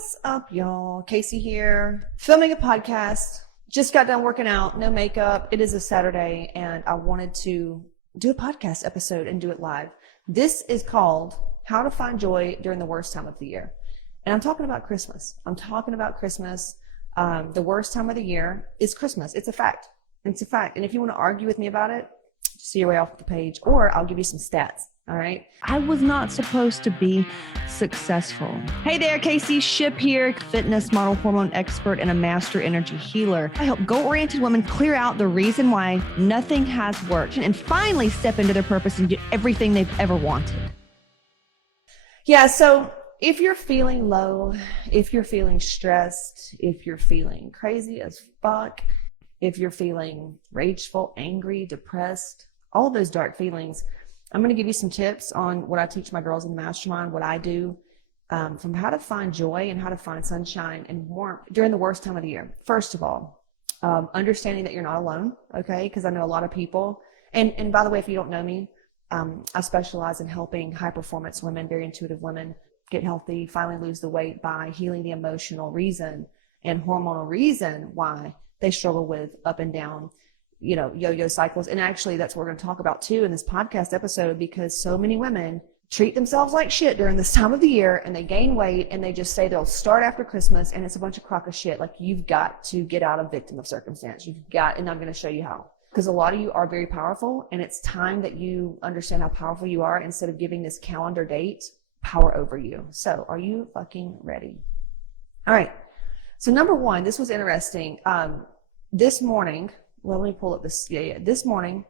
What's up, y'all? Casey here, filming a podcast. Just got done working out, no makeup. It is a Saturday, and I wanted to do a podcast episode and do it live. This is called How to Find Joy During the Worst Time of the Year. And I'm talking about Christmas. The worst time of the year is Christmas. It's a fact. It's a fact. And if you want to argue with me about it, just see your way off the page, or I'll give you some stats. All right. I was not supposed to be successful. Hey there, Casey Ship here, fitness model, hormone expert, and a master energy healer. I help goal-oriented women clear out the reason why nothing has worked and finally step into their purpose and get everything they've ever wanted. Yeah. So if you're feeling low, if you're feeling stressed, if you're feeling crazy as fuck, if you're feeling rageful, angry, depressed, all those dark feelings, I'm going to give you some tips on what I teach my girls in the mastermind, what I do, from how to find joy and how to find sunshine and warmth during the worst time of the year. First of all, understanding that you're not alone, okay? Because I know a lot of people, and by the way, if you don't know me, I specialize in helping high performance women, very intuitive women, get healthy, finally lose the weight by healing the emotional reason and hormonal reason why they struggle with up and down, yo-yo cycles. And actually that's what we're going to talk about too in this podcast episode, because so many women treat themselves like shit during this time of the year, and they gain weight and they just say they'll start after Christmas, and it's a bunch of crock of shit. Like, you've got to get out of victim of circumstance. And I'm going to show you how, because a lot of you are very powerful, and it's time that you understand how powerful you are instead of giving this calendar date power over you. So are you fucking ready? All right. So number one, this was interesting. This morning, let me pull up this. This morning,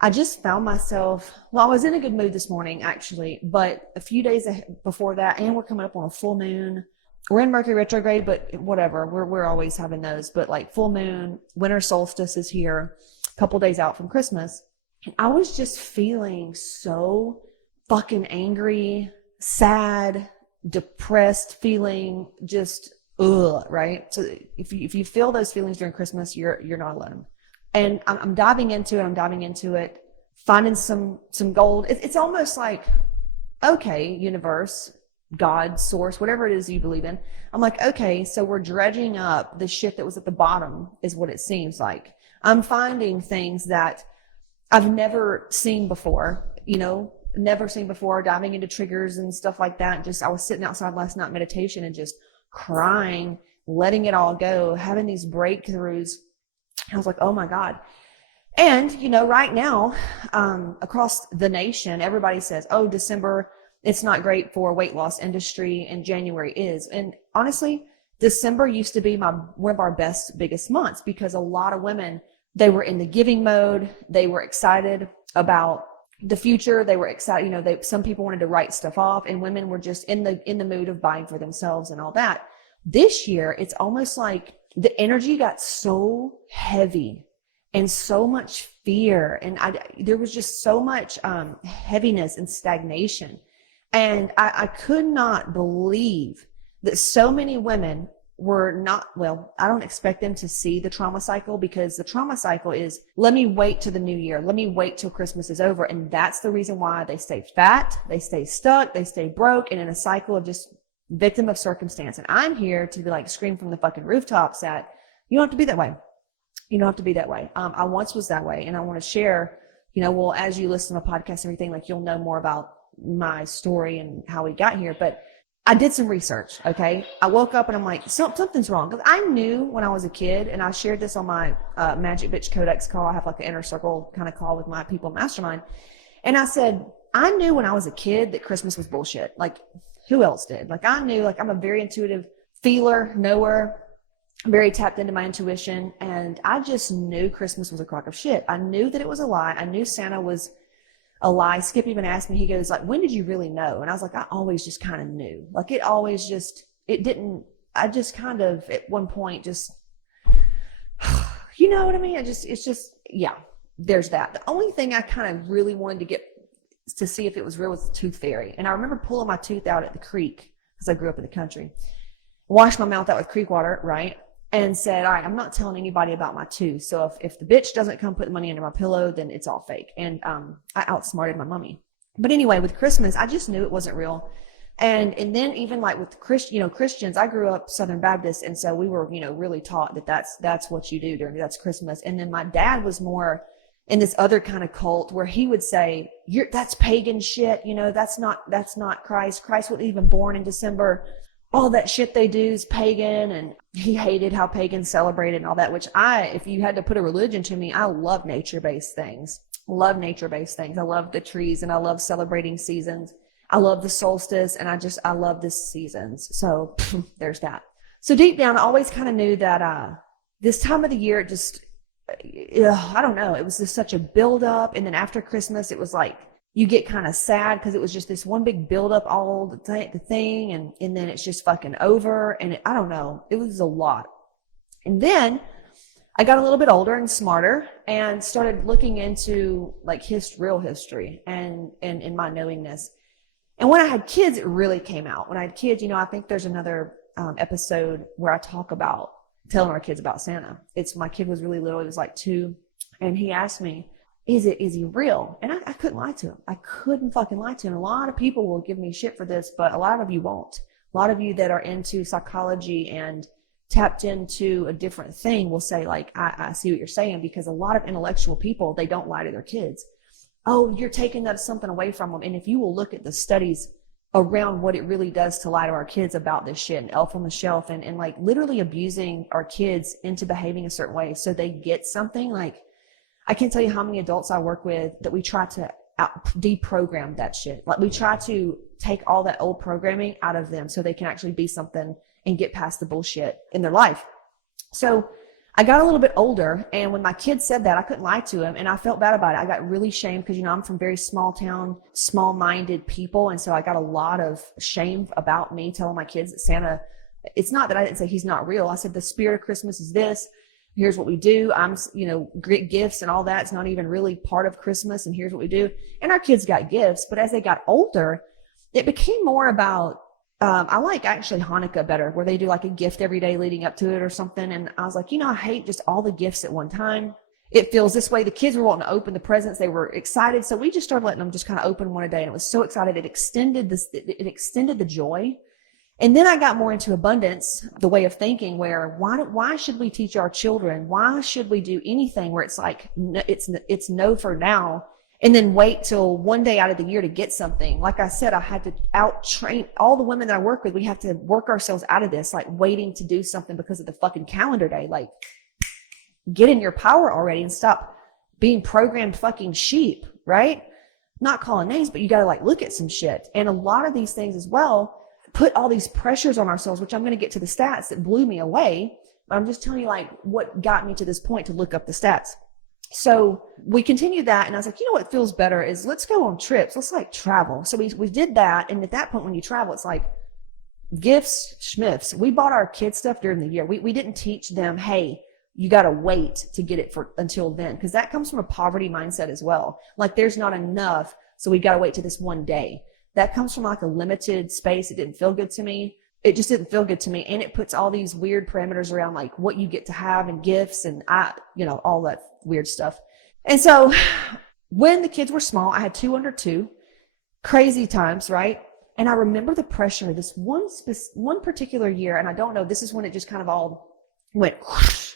I just found myself, I was in a good mood this morning, actually, but a few days before that, and we're coming up on a full moon. We're in Mercury retrograde, but whatever. We're always having those. But like full moon, winter solstice is here, a couple days out from Christmas. And I was just feeling so fucking angry, sad, depressed, feeling just right? So if you feel those feelings during Christmas, you're not alone. And I'm diving into it, finding some gold. It's almost like, okay, universe, God, source, whatever it is you believe in. I'm like, okay, so we're dredging up the shit that was at the bottom, is what it seems like. I'm finding things that I've never seen before, diving into triggers and stuff like that. I was sitting outside last night, meditation, and just crying, letting it all go, having these breakthroughs. I was like, oh my God. And, right now, across the nation, everybody says, oh, December, it's not great for weight loss industry, and January is. And honestly, December used to be one of our biggest months, because a lot of women, they were in the giving mode. They were excited about the future. They were excited. Some people wanted to write stuff off, and women were just in the mood of buying for themselves and all that. This year, it's almost like the energy got so heavy and so much fear. And there was just so much heaviness and stagnation. And I could not believe that so many women were not, I don't expect them to see the trauma cycle, because the trauma cycle is, let me wait till the new year. Let me wait till Christmas is over. And that's the reason why they stay fat, they stay stuck, they stay broke, and in a cycle of just victim of circumstance. And I'm here to be like, scream from the fucking rooftops that you don't have to be that way. You don't have to be that way. I once was that way, and I want to share, as you listen to my podcast and everything, like, you'll know more about my story and how we got here. But I did some research, okay? I woke up and I'm like, something's wrong. Because I knew when I was a kid, and I shared this on my Magic Bitch Codex call. I have like an inner circle kind of call with my people mastermind. And I said, I knew when I was a kid that Christmas was bullshit. Like, who else did? Like, I knew, like, I'm a very intuitive feeler, knower, very tapped into my intuition. And I just knew Christmas was a crock of shit. I knew that it was a lie. I knew Santa was a lie. Skip even asked me, he goes like, when did you really know? And I was like, I always just kind of knew. Like, I just kind of at one point just, you know what I mean? There's that. The only thing I kind of really wanted to get to see if it was real was the tooth fairy. And I remember pulling my tooth out at the creek, because I grew up in the country, washed my mouth out with creek water, right? And said, all right, I'm not telling anybody about my tooth. So if the bitch doesn't come put the money under my pillow, then it's all fake. And I outsmarted my mommy. But anyway, with Christmas, I just knew it wasn't real. And then even like with Christians, I grew up Southern Baptist. And so we were, really taught that that's what you do that's Christmas. And then my dad was more in this other kind of cult where he would say, that's pagan shit. That's not Christ. Christ wasn't even born in December. All that shit they do is pagan. And he hated how pagans celebrated and all that, which if you had to put a religion to me, I love nature-based things. I love the trees, and I love celebrating seasons. I love the solstice, and I love the seasons. So there's that. So deep down, I always kind of knew that this time of the year, I don't know, it was just such a buildup. And then after Christmas, it was like you get kind of sad because it was just this one big buildup, all the thing, and then it's just fucking over. And I don't know, it was a lot. And then I got a little bit older and smarter and started looking into like real history and in my knowingness. And when I had kids, it really came out. When I had kids, I think there's another episode where I talk about telling our kids about Santa. My kid was really little. He was like 2. And he asked me, is he real? And I couldn't lie to him. I couldn't fucking lie to him. A lot of people will give me shit for this, but a lot of you won't. A lot of you that are into psychology and tapped into a different thing will say, like, I see what you're saying, because a lot of intellectual people, they don't lie to their kids. Oh, you're taking something away from them. And if you will look at the studies around what it really does to lie to our kids about this shit and Elf on the Shelf and like literally abusing our kids into behaving a certain way so they get something, like, I can't tell you how many adults I work with that we try to deprogram that shit. Like, we try to take all that old programming out of them so they can actually be something and get past the bullshit in their life. So I got a little bit older, and when my kid said that, I couldn't lie to him, and I felt bad about it. I got really shamed because, I'm from very small town, small-minded people, and so I got a lot of shame about me telling my kids that Santa, it's not that I didn't say he's not real. I said the spirit of Christmas is this. Here's what we do. Great gifts and all that. It's not even really part of Christmas, and here's what we do. And our kids got gifts, but as they got older, it became more about, I like actually Hanukkah better, where they do like a gift every day leading up to it or something. And I was like, I hate just all the gifts at one time. It feels this way. The kids were wanting to open the presents. They were excited. So we just started letting them just kind of open one a day. And it was so excited. It extended the joy. And then I got more into abundance, the way of thinking, where why should we teach our children? Why should we do anything where it's like, it's no for now, and then wait till one day out of the year to get something? Like I said, I had to out-train all the women that I work with. We have to work ourselves out of this, like waiting to do something because of the fucking calendar day. Like, get in your power already and stop being programmed fucking sheep, right? Not calling names, but you got to like look at some shit. And a lot of these things as well put all these pressures on ourselves, which I'm going to get to the stats that blew me away. But I'm just telling you like what got me to this point to look up the stats. So we continued that, and I was like, what feels better is let's go on trips. Let's like travel. So we did that. And at that point, when you travel, it's like gifts, schmiffs. We bought our kids stuff during the year. We didn't teach them, hey, you got to wait to get it until then. Because that comes from a poverty mindset as well. Like, there's not enough, so we got to wait to this one day. That comes from like a limited space. It didn't feel good to me. It just didn't feel good to me. And it puts all these weird parameters around like what you get to have and gifts and all that weird stuff. And so when the kids were small, I had 2 under 2, crazy times, right? And I remember the pressure this one particular year. And I don't know, this is when it just kind of all went whoosh.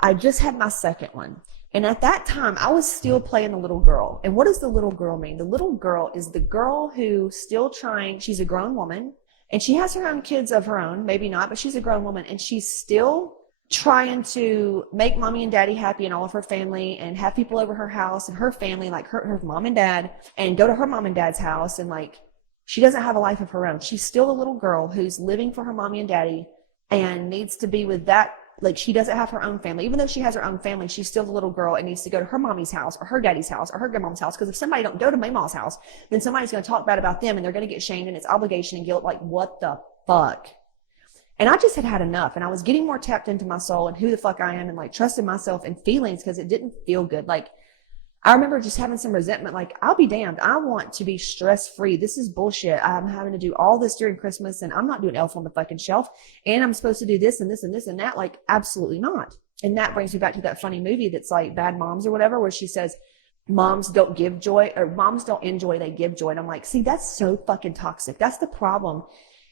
I just had my second one. And at that time, I was still playing the little girl. And what does the little girl mean? The little girl is the girl who's still trying. She's a grown woman, and she has her own kids of her own, maybe not, but she's a grown woman, and she's still trying to make mommy and daddy happy and all of her family, and have people over her house and her family, like her mom and dad, and go to her mom and dad's house. And like, she doesn't have a life of her own. She's still a little girl who's living for her mommy and daddy and needs to be with that. Like, she doesn't have her own family. Even though she has her own family, she's still the little girl and needs to go to her mommy's house or her daddy's house or her grandmom's house. Because if somebody don't go to my mom's house, then somebody's going to talk bad about them, and they're going to get shamed, and it's obligation and guilt. Like, what the fuck? And I just had enough, and I was getting more tapped into my soul and who the fuck I am, and like trusting myself and feelings, because it didn't feel good. Like, I remember just having some resentment. Like, I'll be damned. I want to be stress-free. This is bullshit. I'm having to do all this during Christmas, and I'm not doing Elf on the fucking Shelf. And I'm supposed to do this and this and this and that. Like, absolutely not. And that brings me back to that funny movie that's like Bad Moms or whatever, where she says, moms don't give joy, or moms don't enjoy, they give joy. And I'm like, see, that's so fucking toxic. That's the problem.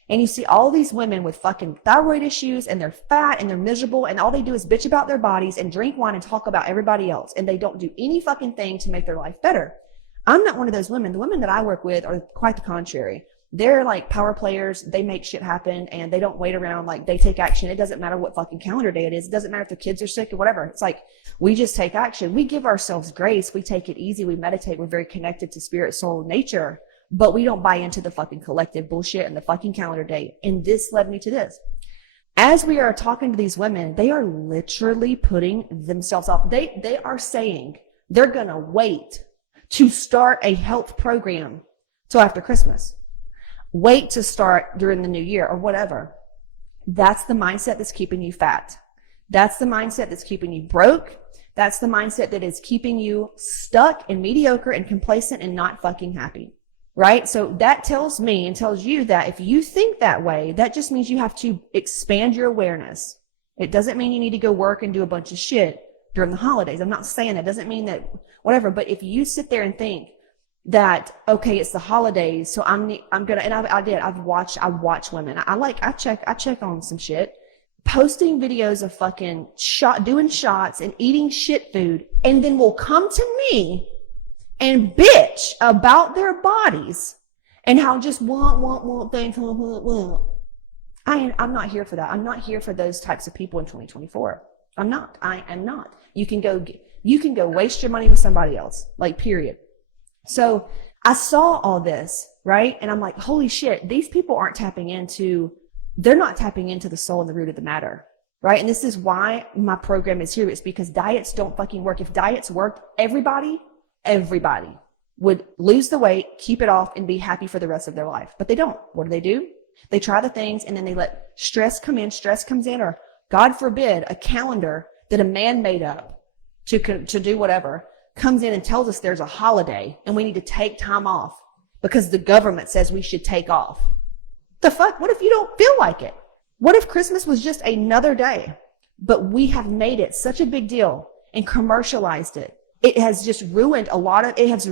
And you see all these women with fucking thyroid issues, and they're fat and they're miserable, and all they do is bitch about their bodies and drink wine and talk about everybody else. And they don't do any fucking thing to make their life better. I'm not one of those women. The women that I work with are quite the contrary. They're like power players. They make shit happen, and they don't wait around. Like, they take action. It doesn't matter what fucking calendar day it is. It doesn't matter if their kids are sick or whatever. It's like, we just take action. We give ourselves grace. We take it easy. We meditate. We're very connected to spirit, soul, nature, but we don't buy into the fucking collective bullshit and the fucking calendar day. And this led me to this. As we are talking to these women, they are literally putting themselves off. They are saying they're going to wait to start a health program till after Christmas. Wait to start during the new year or whatever. That's the mindset that's keeping you fat. That's the mindset that's keeping you broke. That's the mindset that is keeping you stuck and mediocre and complacent and not fucking happy. Right? So that tells me and tells you that if you think that way, that just means you have to expand your awareness. It doesn't mean you need to go work and do a bunch of shit during the holidays. I'm not saying that. It doesn't mean that whatever. But if you sit there and think that, okay, it's the holidays, so I'm gonna, and I watch women. I check on some shit, posting videos of fucking doing shots and eating shit food, and then will come to me and bitch about their bodies and how just want things. I'm not here for that. I'm not here for those types of people in 2024. I am not. You can go waste your money with somebody else, like, period. So I saw all this, right? And I'm like, holy shit, these people they're not tapping into the soul and the root of the matter, right? And this is why my program is here. It's because diets don't fucking work. If diets worked, everybody would lose the weight, keep it off, and be happy for the rest of their life. But they don't. What do? They try the things, and then they let stress come in. Stress comes in, or God forbid, a calendar that a man made up to do whatever comes in and tells us there's a holiday and we need to take time off because the government says we should take off. The fuck? What if you don't feel like it? What if Christmas was just another day? But we have made it such a big deal and commercialized it. It has just ruined a lot of things.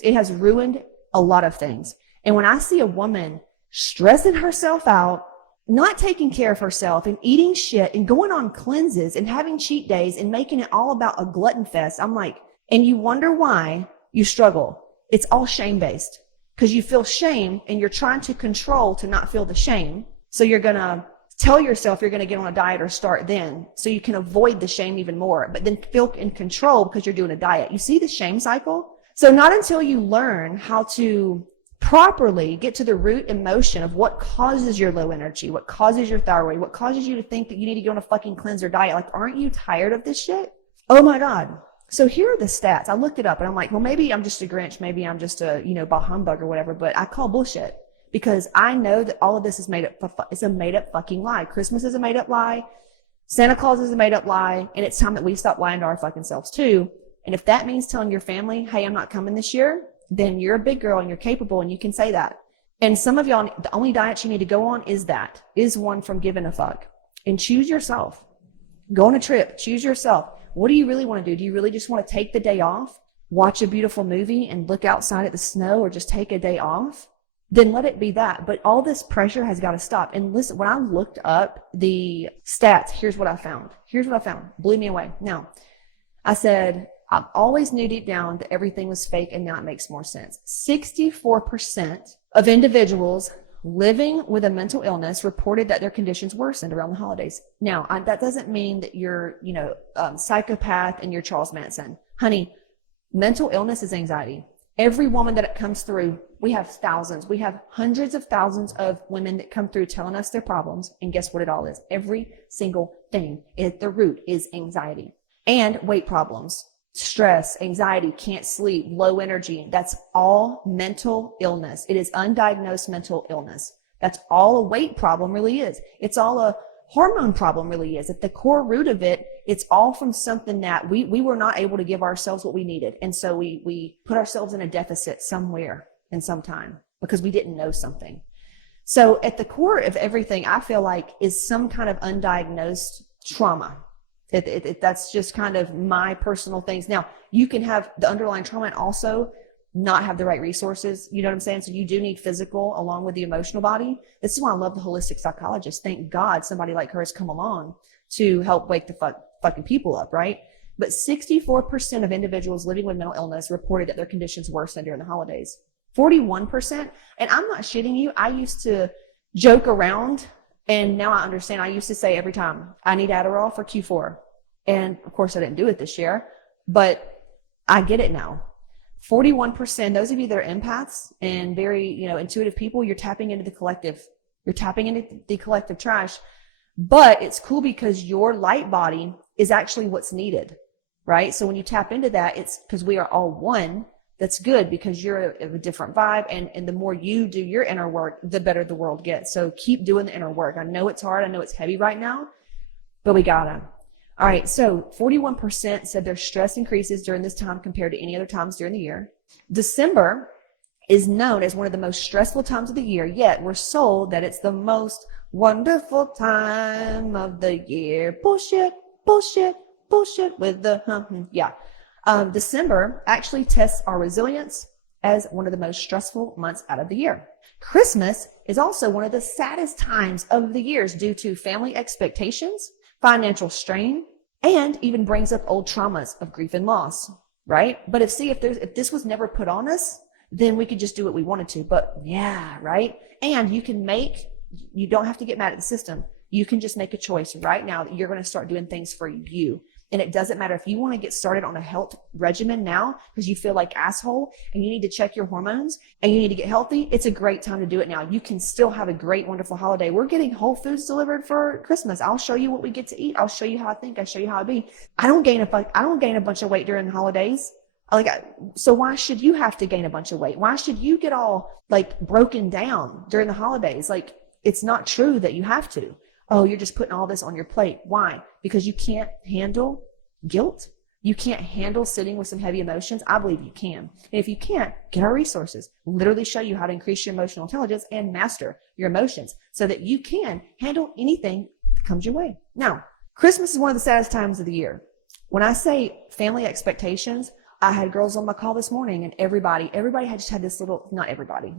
It has ruined a lot of things. And when I see a woman stressing herself out, not taking care of herself and eating shit and going on cleanses and having cheat days and making it all about a glutton fest, I'm like, and you wonder why you struggle. It's all shame-based because you feel shame and you're trying to control to not feel the shame. So you're going to tell yourself you're going to get on a diet or start then so you can avoid the shame even more, but then feel in control because you're doing a diet. You see the shame cycle? So not until you learn how to properly get to the root emotion of what causes your low energy, what causes your thyroid, what causes you to think that you need to go on a fucking cleanser diet. Like, aren't you tired of this shit? Oh my God. So here are the stats. I looked it up and I'm like, well, maybe I'm just a Grinch. Maybe I'm just a, bah humbug or whatever, but I call bullshit because I know that all of this is made up. It's a made up fucking lie. Christmas is a made up lie. Santa Claus is a made up lie. And it's time that we stop lying to our fucking selves too. And if that means telling your family, hey, I'm not coming this year, then you're a big girl and you're capable and you can say that. And some of y'all, the only diet you need to go on is one from giving a fuck. And choose yourself. Go on a trip. Choose yourself. What do you really want to do? Do you really just want to take the day off, watch a beautiful movie and look outside at the snow, or just take a day off? Then let it be that. But all this pressure has got to stop. And listen, when I looked up the stats, here's what I found. Blew me away. Now, I said, I always knew deep down that everything was fake, and now it makes more sense. 64% of individuals living with a mental illness reported that their conditions worsened around the holidays. Now, that doesn't mean that you're, psychopath and you're Charles Manson. Honey, mental illness is anxiety. Every woman that it comes through, we have thousands. We have hundreds of thousands of women that come through telling us their problems. And guess what it all is? Every single thing at the root is anxiety and weight problems. Stress, anxiety, can't sleep, low energy. That's all mental illness. It is undiagnosed mental illness. That's all a weight problem really is. It's all a hormone problem really is. At the core root of it, it's all from something that we were not able to give ourselves what we needed. And so we put ourselves in a deficit somewhere in some time because we didn't know something. So at the core of everything, I feel like, is some kind of undiagnosed trauma. That's just kind of my personal things. Now, you can have the underlying trauma and also not have the right resources. You know what I'm saying? So you do need physical along with the emotional body. This is why I love the holistic psychologist. Thank God somebody like her has come along to help wake the fucking people up, right? But 64% of individuals living with mental illness reported that their conditions worsened during the holidays. 41%. And I'm not shitting you. I used to joke around, and now I understand. I used to say every time, I need Adderall for Q4. And of course I didn't do it this year, but I get it now. 41%, those of you that are empaths and very, intuitive people, you're tapping into the collective. You're tapping into the collective trash. But it's cool because your light body is actually what's needed, right? So when you tap into that, it's because we are all one. That's good because you're of a different vibe. And the more you do your inner work, the better the world gets. So keep doing the inner work. I know it's hard. I know it's heavy right now, but we gotta. All right. So 41% said their stress increases during this time compared to any other times during the year. December is known as one of the most stressful times of the year, yet we're sold that it's the most wonderful time of the year. Bullshit, bullshit, bullshit with the, yeah. December actually tests our resilience as one of the most stressful months out of the year. Christmas is also one of the saddest times of the years due to family expectations, financial strain, and even brings up old traumas of grief and loss, right? But if this was never put on us, then we could just do what we wanted to. But yeah, right? And you don't have to get mad at the system. You can just make a choice right now that you're going to start doing things for you. And it doesn't matter if you want to get started on a health regimen now because you feel like asshole and you need to check your hormones and you need to get healthy. It's a great time to do it now. You can still have a great, wonderful holiday. We're getting Whole Foods delivered for Christmas. I'll show you what we get to eat. I'll show you how I think. I show you how I be. I don't gain a bunch of weight during the holidays. So why should you have to gain a bunch of weight? Why should you get all broken down during the holidays? It's not true that you have to. Oh, you're just putting all this on your plate. Why? Because you can't handle guilt. You can't handle sitting with some heavy emotions. I believe you can. And if you can't, get our resources. Literally show you how to increase your emotional intelligence and master your emotions so that you can handle anything that comes your way. Now, Christmas is one of the saddest times of the year. When I say family expectations, I had girls on my call this morning and everybody had just had this little, not everybody.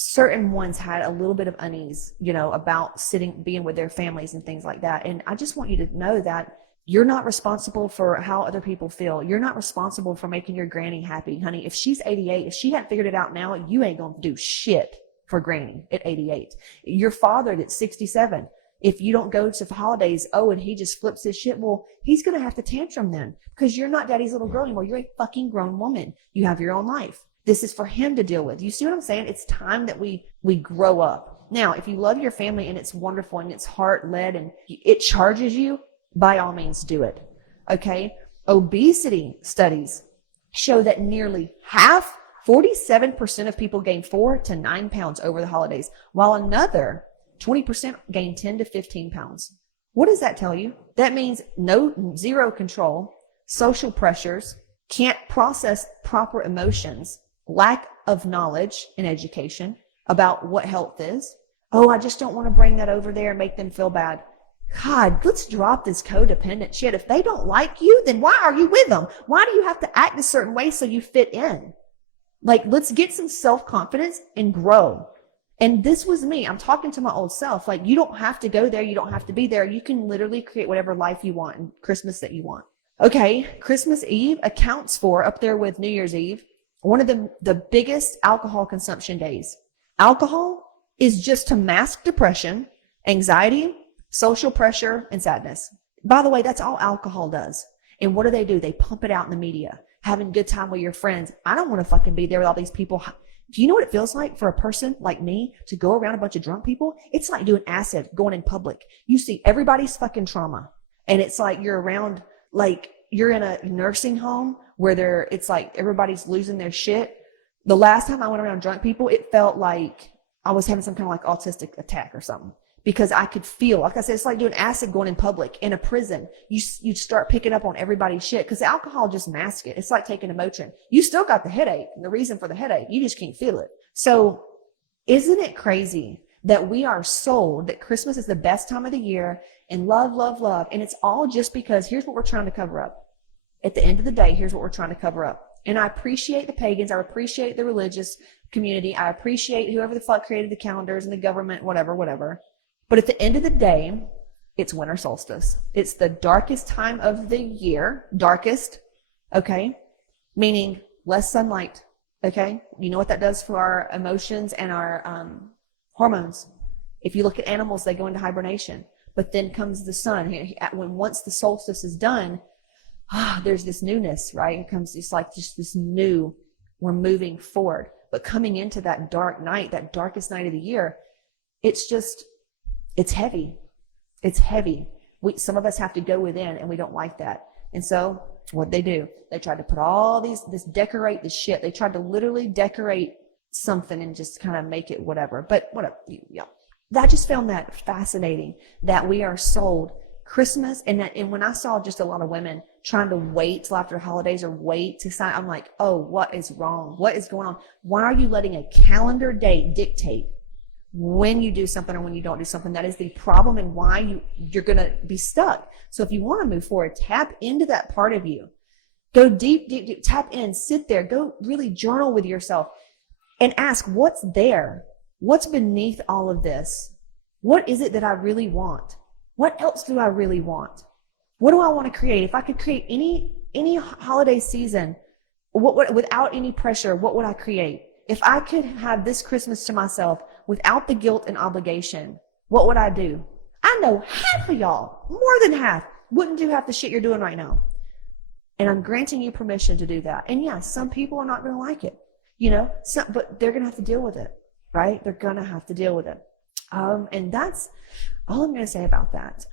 Certain ones had a little bit of unease, about being with their families and things like that. And I just want you to know that you're not responsible for how other people feel. You're not responsible for making your granny happy, honey. If she's 88, if she hadn't figured it out now, you ain't going to do shit for granny at 88. Your father that's 67, if you don't go to the holidays, and he just flips his shit, well, he's going to have to tantrum then because you're not daddy's little girl anymore. You're a fucking grown woman. You have your own life. This is for him to deal with. You see what I'm saying? It's time that we grow up. Now, if you love your family and it's wonderful and it's heart-led and it charges you, by all means do it. Okay? Obesity studies show that nearly half, 47% of people gain 4 to 9 pounds over the holidays, while another 20% gain 10 to 15 pounds. What does that tell you? That means zero control, social pressures, can't process proper emotions, lack of knowledge and education about what health is. Oh, I just don't want to bring that over there and make them feel bad. God, let's drop this codependent shit. If they don't like you, then why are you with them? Why do you have to act a certain way so you fit in? Let's get some self-confidence and grow. And this was me. I'm talking to my old self. You don't have to go there. You don't have to be there. You can literally create whatever life you want and Christmas that you want. Okay, Christmas Eve accounts for, up there with New Year's Eve, one of the biggest alcohol consumption days. Alcohol is just to mask depression, anxiety, social pressure, and sadness. By the way, that's all alcohol does. And what do? They pump it out in the media, having a good time with your friends. I don't want to fucking be there with all these people. Do you know what it feels like for a person like me to go around a bunch of drunk people? It's like doing acid, going in public. You see everybody's fucking trauma. And it's like you're around, you're in a nursing home where it's like everybody's losing their shit. The last time I went around drunk people, it felt like I was having some kind of autistic attack or something. Because I could feel, like I said, it's like doing acid going in public, in a prison. You start picking up on everybody's shit because alcohol just masks it. It's like taking a Motrin. You still got the headache and the reason for the headache. You just can't feel it. So isn't it crazy that we are sold that Christmas is the best time of the year and love, love, love. And it's all just because here's what we're trying to cover up. At the end of the day, here's what we're trying to cover up. And I appreciate the pagans. I appreciate the religious community. I appreciate whoever the fuck created the calendars and the government, whatever. But at the end of the day, it's winter solstice. It's the darkest time of the year. Darkest, okay? Meaning less sunlight, okay? You know what that does for our emotions and our hormones. If you look at animals, they go into hibernation. But then comes the sun. Once the solstice is done, there's this newness, right? It comes just like this new, we're moving forward. But coming into that dark night, that darkest night of the year, it's heavy. It's heavy. Some of us have to go within, and we don't like that. And so what they do, they tried to put all decorate the shit. They tried to literally decorate something and just kind of make it whatever. But whatever, yeah. I just found that fascinating that we are sold Christmas. And when I saw just a lot of women trying to wait till after holidays or wait to sign, I'm like, oh, what is wrong? What is going on? Why are you letting a calendar date dictate when you do something or when you don't do something? That is the problem and why you're going to be stuck. So if you want to move forward, tap into that part of you. Go deep, deep, deep, tap in, sit there, go really journal with yourself and ask what's there. What's beneath all of this? What is it that I really want? What else do I really want? What do I want to create? If I could create any holiday season, without any pressure, what would I create? If I could have this Christmas to myself without the guilt and obligation, what would I do? I know half of y'all, more than half, wouldn't do half the shit you're doing right now. And I'm granting you permission to do that. And yeah, some people are not going to like it, but they're going to have to deal with it, right? They're going to have to deal with it. And that's all I'm going to say about that.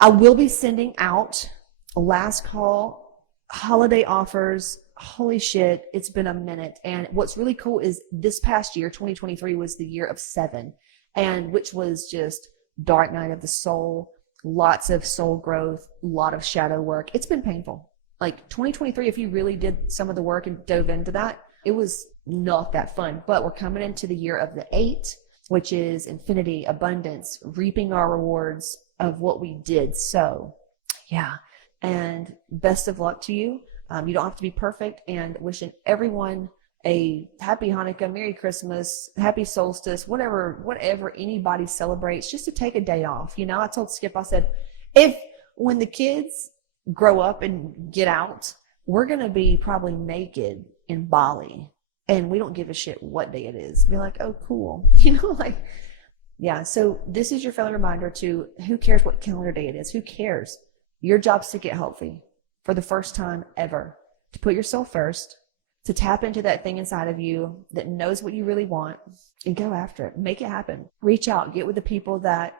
I will be sending out a last call holiday offers. Holy shit, it's been a minute. And what's really cool is this past year, 2023, was the year of 7, and which was just dark night of the soul, lots of soul growth, a lot of shadow work. It's been painful. Like 2023, if you really did some of the work and dove into that, it was not that fun. But we're coming into the year of the 8, which is infinity, abundance, reaping our rewards of what we did. So yeah, and best of luck to you. You don't have to be perfect, and wishing everyone a happy Hanukkah, Merry Christmas, happy solstice, whatever anybody celebrates, just to take a day off. I told Skip, I said, when the kids grow up and get out, we're going to be probably naked in Bali, and we don't give a shit what day it is. Be like, oh, cool. Yeah. So this is your friendly reminder to who cares what calendar day it is? Who cares? Your job's to get healthy for the first time ever, to put yourself first, to tap into that thing inside of you that knows what you really want and go after it. Make it happen. Reach out. Get with the people that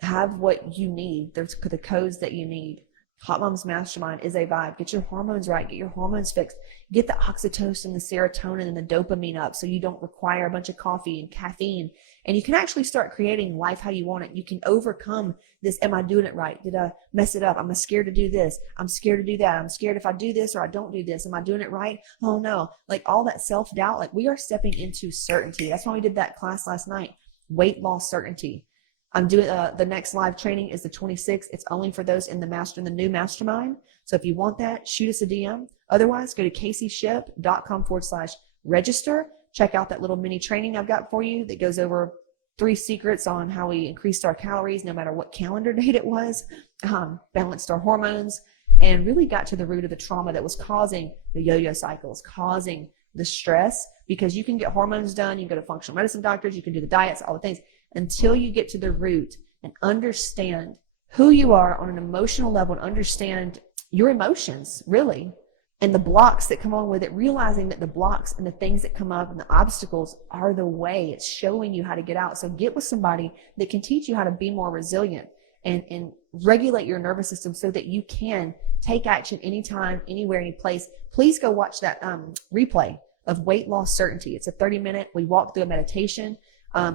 have what you need. There's the codes that you need. Hot Moms Mastermind is a vibe. Get your hormones right. Get your hormones fixed. Get the oxytocin, the serotonin, and the dopamine up so you don't require a bunch of coffee and caffeine. And you can actually start creating life how you want it. You can overcome this. Am I doing it right? Did I mess it up? I'm scared to do this. I'm scared to do that. I'm scared if I do this or I don't do this. Am I doing it right? Oh no. Like all that self-doubt, we are stepping into certainty. That's why we did that class last night. Weight loss certainty. I'm doing the next live training is the 26th. It's only for those in the new mastermind. So if you want that, shoot us a DM. Otherwise, go to caseyship.com/register. Check out that little mini training I've got for you that goes over 3 secrets on how we increased our calories no matter what calendar date it was, balanced our hormones, and really got to the root of the trauma that was causing the yo-yo cycles, causing the stress. Because you can get hormones done, you can go to functional medicine doctors, you can do the diets, all the things, until you get to the root and understand who you are on an emotional level and understand your emotions, really, and the blocks that come along with it, realizing that the blocks and the things that come up and the obstacles are the way. It's showing you how to get out. So get with somebody that can teach you how to be more resilient and regulate your nervous system so that you can take action anytime, anywhere, any place. Please go watch that replay of Weight Loss Certainty. It's a 30-minute. We walk through a meditation.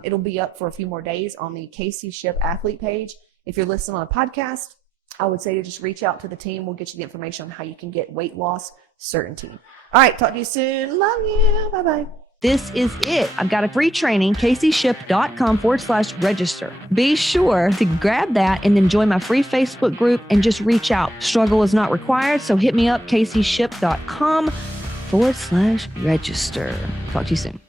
It'll be up for a few more days on the Casey Ship athlete page. If you're listening on a podcast, I would say to just reach out to the team. We'll get you the information on how you can get weight loss certainty. All right. Talk to you soon. Love you. Bye-bye. This is it. I've got a free training, caseyshipp.com/register. Be sure to grab that and then join my free Facebook group and just reach out. Struggle is not required, so hit me up, caseyshipp.com/register. Talk to you soon.